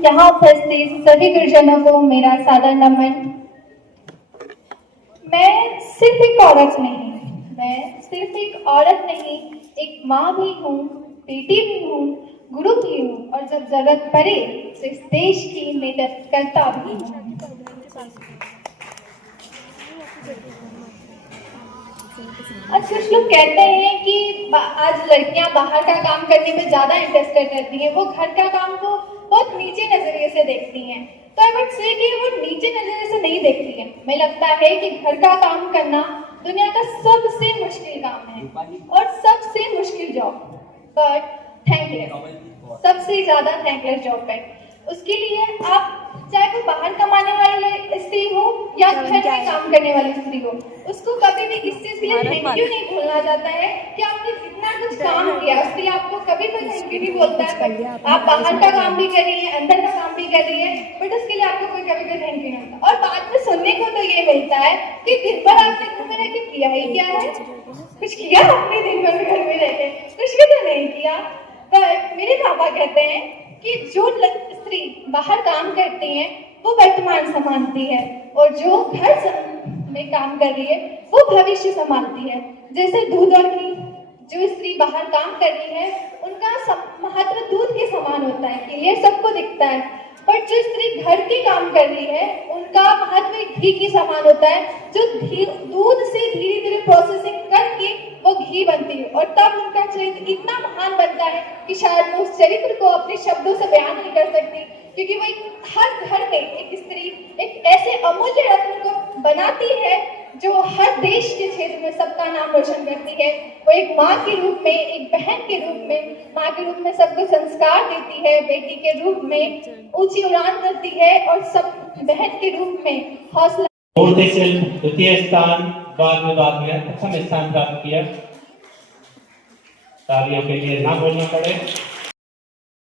यहाँ उपस्थित सभी गुरुजनों को मेरा सादर नमन। मैं सिर्फ एक औरत नहीं, एक माँ भी हूँ, बेटी भी हूँ, गुरु भी हूँ और जब जरूरत पड़े तो इस देश की नेतृत्वकर्ता भी हूँ। आज कुछ लोग कहते हैं कि आज लड़कियां बाहर का काम करने में ज्यादा इंटरेस्टेड रहती हैं, वो घर का काम को बहुत नीचे नजरिए से देखती हैं। तो आई वुड से कि वो नीचे नजरिए से नहीं देखती हैं। मुझे लगता है कि घर का काम करना दुनिया का सबसे मुश्किल काम है और सबसे मुश्किल जॉब, बट थैंकलेस, सबसे ज्यादा थैंकलेस जॉब है। उसके लिए आप चाहे वो बाहर कमाने वाली स्त्री हो या घर में काम करने वाली स्त्री हो, उसको कभी भी इस चीज के लिए थैंक यू नहीं बोलना जाता है कि आपने जितना कुछ काम किया उसके लिए आपको कभी कोई थैंक यू नहीं बोलता है। आप बाहर का काम भी कर रही है, अंदर का काम भी कर रही है, बट उसके लिए आपको कोई कभी कोई थैंक यू नहीं होता। और बाद में सुनने को तो ये मिलता है कि दिन भर आपने घर में रह के किया ही क्या है, कुछ किया आपने दिन भर घर में रह के? कुछ भी तो नहीं किया। पर मेरे पापा कहते हैं कि जो स्त्री बाहर काम करती है वो वर्तमान संभालती है और जो घर में काम कर रही है वो भविष्य संभालती है। जैसे दूध और घी, जो स्त्री बाहर काम कर रही है उनका महत्व दूध के समान होता है, क्लियर सबको दिखता है, पर जो स्त्री घर के काम कर रही है उनका महत्व घी के समान होता है, जो दूध से धीरे धीरे प्रोसेसिंग करके वो घी बनती है और तब उनका चरित्र इतना महान बनता है कि शायद मैं उस चरित्र को अपने शब्दों से बयान नहीं कर सकती, क्योंकि वो हर घर में एक स्त्री एक ऐसे अमूल्य रत्न को बनाती है जो हर देश के क्षेत्र में सबका नाम रोशन करती है। वो एक माँ के रूप में, एक बहन के रूप में, माँ के रूप में सबको संस्कार देती है, बेटी के रूप में ऊंची उड़ान करती है और सब बहन के रूप में हौसला। द्वितीय स्थान वाद विवाद में प्रथम स्थान प्राप्त किया। तालियों के लिए ना बोलना पड़े।